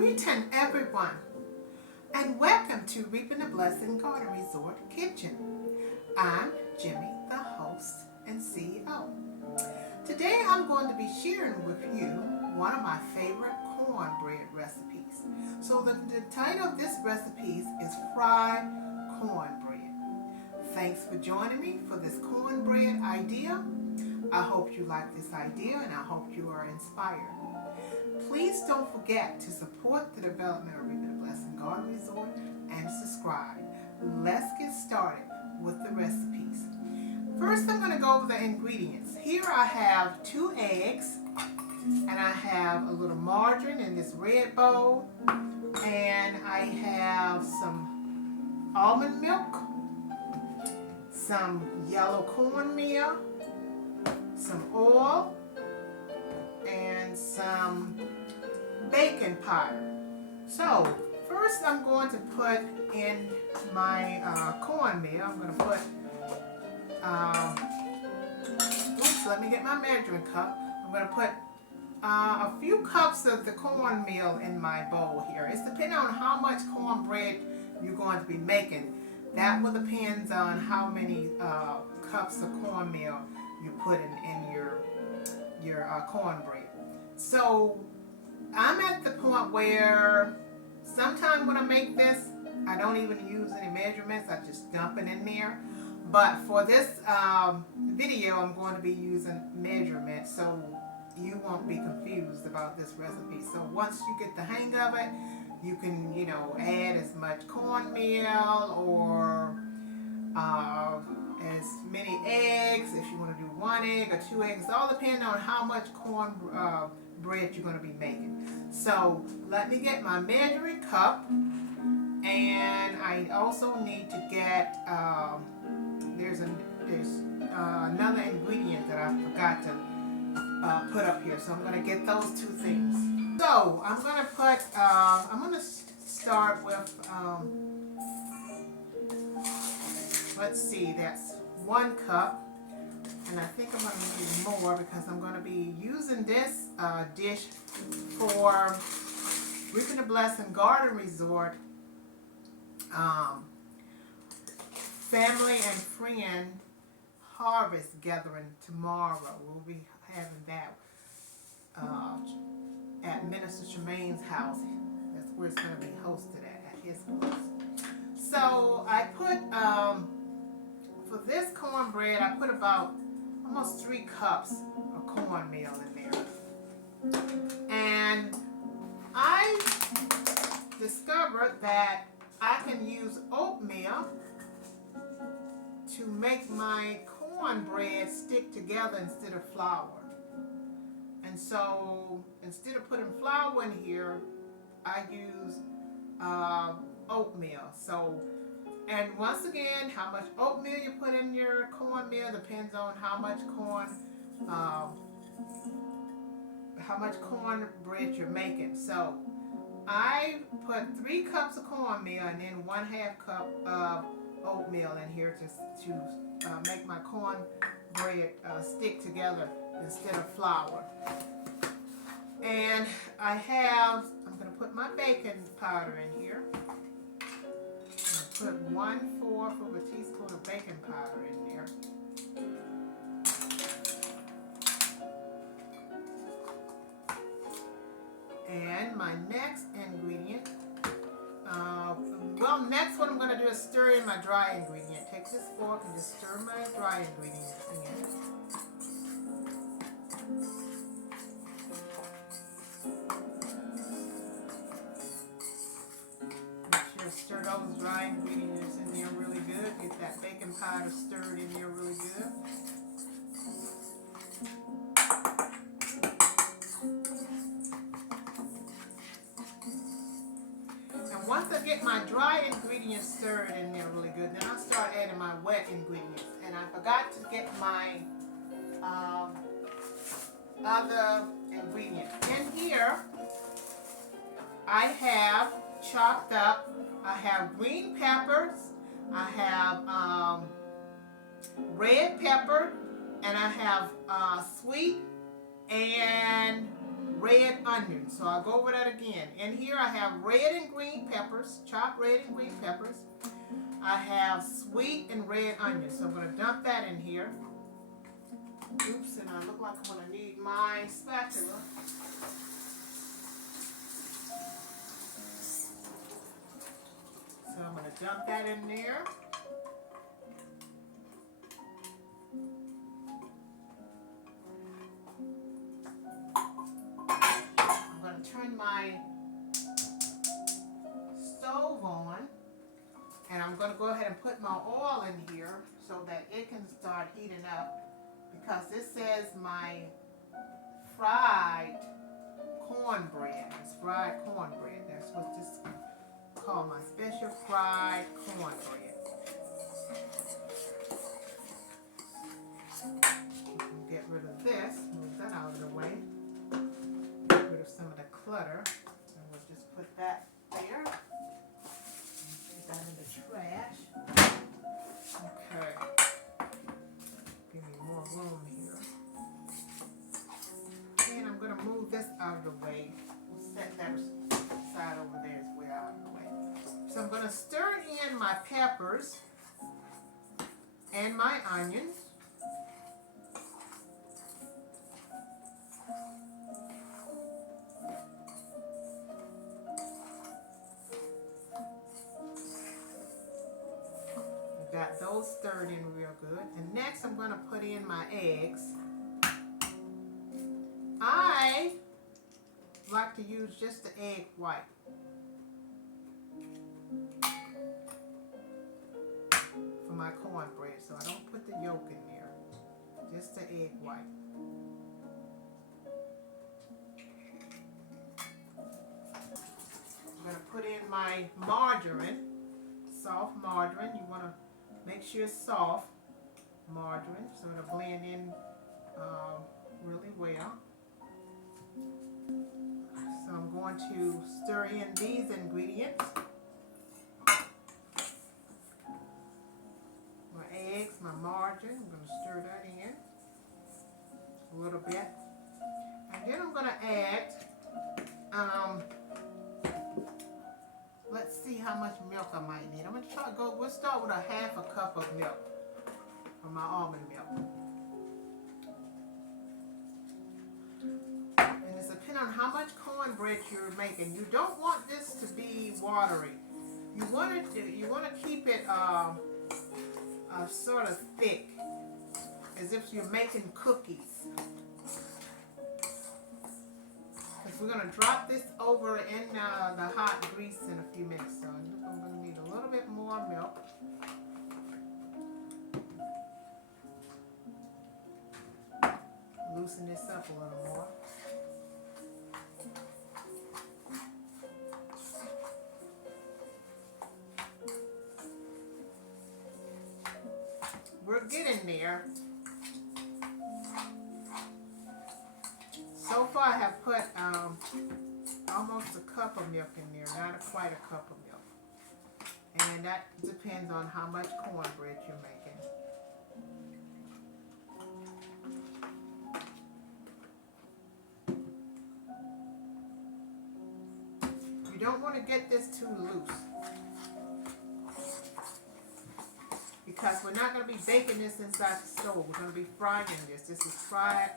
Greeting everyone, and welcome to Reaping the Blessing Garden Resort Kitchen. I'm Jimmy, the host and CEO. Today I'm going to be sharing with you one of my favorite cornbread recipes. So the title of this recipe is fried cornbread. Thanks for joining me for this cornbread idea. I hope you like this idea and I hope you are inspired. Please don't forget to support the development of Reaping the Blessing Garden Resort and subscribe. Let's get started with the recipes. First, I'm going to go over the ingredients. Here I have 2 eggs, and I have a little margarine in this red bowl, and I have some almond milk, some yellow cornmeal, some oil, and some baking powder. So first I'm going to put in my cornmeal. I'm going to put, let me get my measuring cup. I'm going to put a few cups of the cornmeal in my bowl here. It's depending on how much cornbread you're going to be making. That will depend on how many cups of cornmeal you put in your cornbread. So I'm at the point where sometimes when I make this, I don't even use any measurements. I just dump it in there. But for this video, I'm going to be using measurements so you won't be confused about this recipe. So once you get the hang of it, you can, add as much cornmeal or as many eggs, if you want to do 1 egg or 2 eggs. It all depends on how much bread you're going to be making. So let me get my measuring cup, and I also need to get there's another ingredient that I forgot to put up here, so I'm going to get those 2 things. So I'm going to put I'm going to start with let's see, that's 1 cup. And I think I'm going to need more because I'm going to be using this dish for Reaping the Blessing Garden Resort family and friend harvest gathering tomorrow. We'll be having that at Minister Tremaine's house. That's where it's going to be hosted at his place. So I put, for this cornbread, I put about almost 3 cups of cornmeal in there. And I discovered that I can use oatmeal to make my cornbread stick together instead of flour. And so instead of putting flour in here, I use oatmeal. And once again, how much oatmeal you put in your cornmeal depends on how much cornbread you're making. So I put 3 cups of cornmeal and then 1/2 cup of oatmeal in here to make my cornbread stick together instead of flour. And I'm going to put my baking powder in here. Put 1/4 of a teaspoon of baking powder in there. And my next ingredient, next what I'm going to do is stir in my dry ingredient. Take this fork and just stir my dry ingredients in. Stir those dry ingredients in there really good. Get that baking powder stirred in there really good. And once I get my dry ingredients stirred in there really good, then I'll start adding my wet ingredients. And I forgot to get my other ingredients. In here, I have chopped up, I have green peppers, I have red pepper, and I have sweet and red onions. So I'll go over that again. In here I have red and green peppers, chopped red and green peppers. I have sweet and red onions. So I'm going to dump that in here. Oops, and I look like I'm going to need my spatula. So I'm going to dump that in there. I'm going to turn my stove on, and I'm going to go ahead and put my oil in here so that it can start heating up, because this says my fried cornbread. It's fried cornbread. That's what this is called, my special fried cornbread. Get rid of this, move that out of the way. Get rid of some of the clutter. And we'll just put that there. Put that in the trash. Okay. Give me more room here. And I'm going to move this out of the way. We'll set that side over there as well out of the way. So I'm going to stir in my peppers and my onions. Got those stirred in real good. And next I'm going to put in my eggs. I like to use just the egg white. For my cornbread, so I don't put the yolk in there. Just the egg white. I'm going to put in my margarine, soft margarine. You want to make sure it's soft margarine so it'll blend in really well. So I'm going to stir in these ingredients. My eggs, my margarine, I'm going to stir that in a little bit. And then I'm going to add, let's see how much milk I might need. I'm going to try to go, we'll start with a half a cup of milk, or my almond milk. And it's depending on how much cornbread you're making. You don't want this to be watery. You want to keep it sort of thick, as if you're making cookies. Because we're going to drop this over in the hot grease in a few minutes. So I'm going to need a little bit more milk. Loosen this up a little more. We're getting there. So far I have put almost a cup of milk in there, not quite a cup of milk. And that depends on how much cornbread you're making. You don't want to get this too loose, because we're not going to be baking this inside the stove. We're going to be frying this. This is fried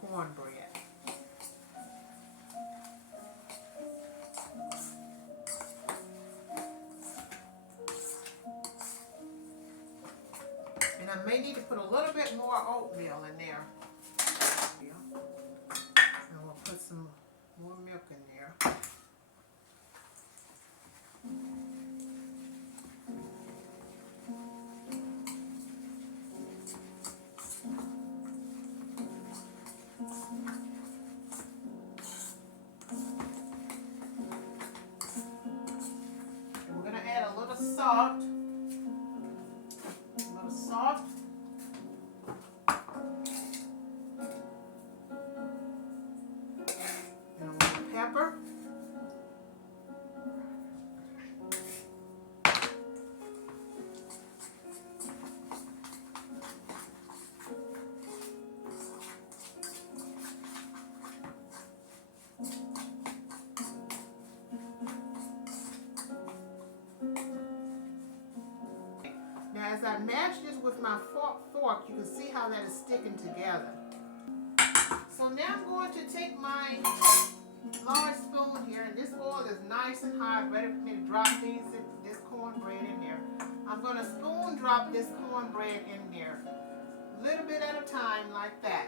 cornbread. And I may need to put a little bit more oatmeal in there. And we'll put some more milk in there. And we're going to add a little salt. A little salt. And a little pepper. as I mash this with my fork, you can see how that is sticking together. So now I'm going to take my large spoon here, and this oil is nice and hot, ready for me to drop this cornbread in there. I'm going to spoon drop this cornbread in there, a little bit at a time like that.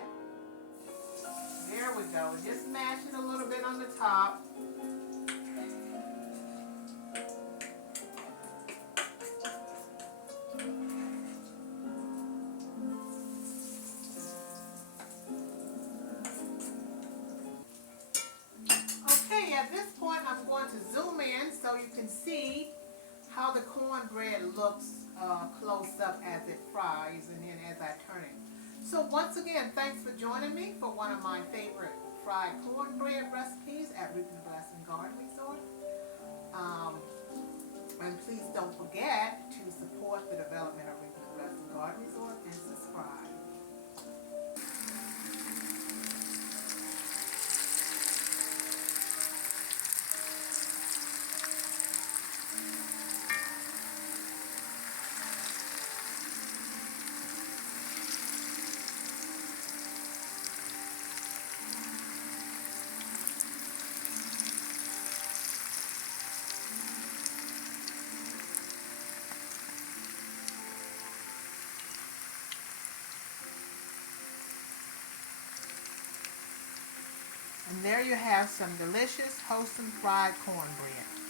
There we go. Just mash it a little bit on the top. Okay, at this point I'm going to zoom in so you can see how the cornbread looks close up as it fries and then as I turn it. So once again, thanks for joining me for one of my favorite fried cornbread recipes at Reaping the Blessing Garden Resort. And please don't forget to support the development of Reaping the Blessing Garden Resort and subscribe. And there you have some delicious, wholesome fried cornbread.